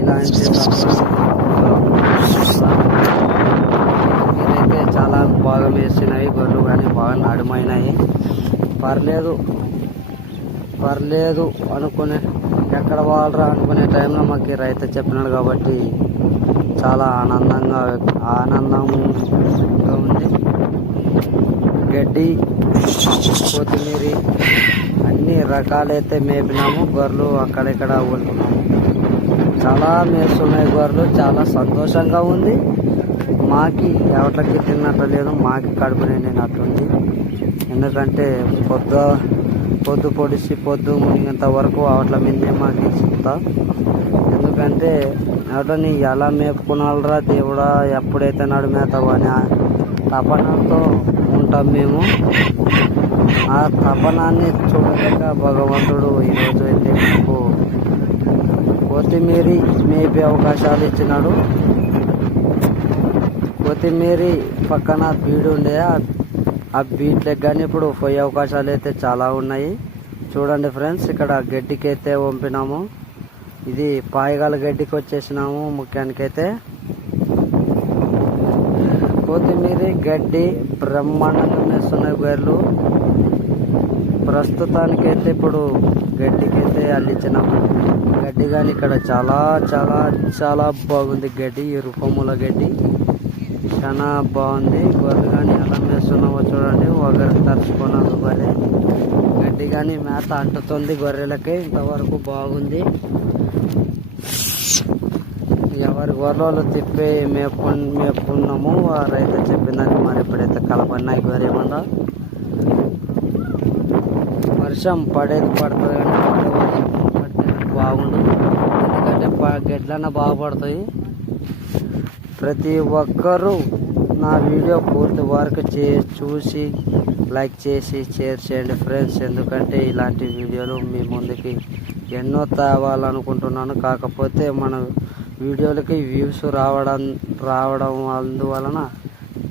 ఇలాంటి ఇదైతే చాలా బాగా మేసినాయి గొర్రెలు, కానీ బాగా నడుమైనాయి. పర్లేదు అనుకునే ఎక్కడ వాళ్ళరా అనుకునే టైంలో మాకు రైతు చెప్పినాడు కాబట్టి చాలా ఆనందంగా ఉంది. గడ్డి, కొత్తిమీర అన్ని రకాలైతే మేపినాము. గొర్రెలు అక్కడిక్కడ వదులుకున్నాము. చాలా మేస్తున్నాయి గొర్రెలు. చాలా సంతోషంగా ఉంది. మాకి ఎవరికి తిన్నట్టు లేదు, మాకి కడుపు నిండినట్టుంది. ఎందుకంటే పొద్దు పొడిచి పొద్దు మునిగేంత వరకు అవట్ల మీదే మాకు చెప్తా. ఎందుకంటే ఎవరిని ఎలా మేపుకున్నారా దేవుడా, ఎప్పుడైతే నడుమేతావు అని తపనతో ఉంటాం మేము. ఆ తపనాన్ని చూడలేక భగవంతుడు ఈరోజు అయితే మాకు కొత్తిమీర మేపే అవకాశాలు ఇచ్చినాడు. కొత్తిమీర పక్కన బీడు ఉండే, ఆ బీట్లకు కానీ ఇప్పుడు పోయే అవకాశాలు అయితే చాలా ఉన్నాయి. చూడండి ఫ్రెండ్స్, ఇక్కడ గడ్డికి అయితే పంపినాము. ఇది పాయగాల గడ్డికి వచ్చేసినాము. ముఖ్యానికైతే కొత్తిమీర గడ్డి బ్రహ్మాండంగా మేస్తున్నాయి గొర్రెలు. ప్రస్తుతానికైతే ఇప్పుడు గడ్డికైతే అల్లించినాము. గడ్డి కానీ ఇక్కడ చాలా చాలా చాలా బాగుంది. గడ్డి ఈ రూపముల గడ్డి చాలా బాగుంది. గొర్రెలు కానీ ఎలా మేస్తున్నామో చూడండి. ఒకరికి తరుచుకున్నారు గొర్రె. గడ్డి కానీ మేత అంటుతుంది గొర్రెలకి. ఇంతవరకు బాగుంది. ఎవరి గొర్రెలు తిప్పి మేపుకున్నాము. వారైతే చెప్పిందని మరి ఇప్పుడైతే కలపన్నాయి గొర్రెమండ. వర్షం పడేది పడుతుంది, కానీ పడితే బాగుండు. ఎందుకంటే గడ్లన్నా బాగుపడతాయి. ప్రతి ఒక్కరూ నా వీడియో పూర్తి వరకు చూసి లైక్ చేసి షేర్ చేయండి ఫ్రెండ్స్. ఎందుకంటే ఇలాంటి వీడియోలు మీ ముందుకి ఎన్నో తేవాలనుకుంటున్నాను. కాకపోతే మన వీడియోలకి వ్యూస్ రావడం అందువలన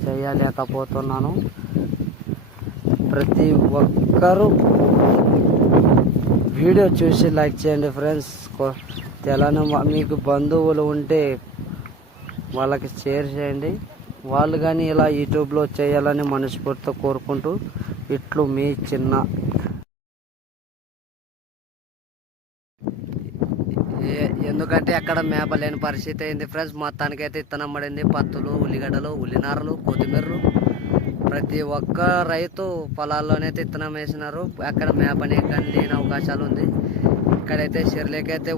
చేయలేకపోతున్నాను. ప్రతి ఒక్కరూ వీడియో చూసి లైక్ చేయండి ఫ్రెండ్స్. మీకు బంధువులు ఉంటే వాళ్ళకి షేర్ చేయండి. వాళ్ళు కానీ ఇలా యూట్యూబ్లో చేయాలని మనస్ఫూర్తితో కోరుకుంటూ ఇట్లు మీ చిన్న. ఎందుకంటే అక్కడ మేపలేని పరిస్థితి అయింది ఫ్రెండ్స్. మొత్తానికైతే ఇత్తనం పడింది. పత్తులు, ఉల్లిగడ్డలు, ఉల్లినారలు, కొత్తిమీరలు ప్రతి ఒక్క రైతు పొలాల్లోనే ఇత్తనం వేసినారు. అక్కడ మేపనే కానీ లేని అవకాశాలు ఉంది. ఇక్కడైతే చెర్లేకైతే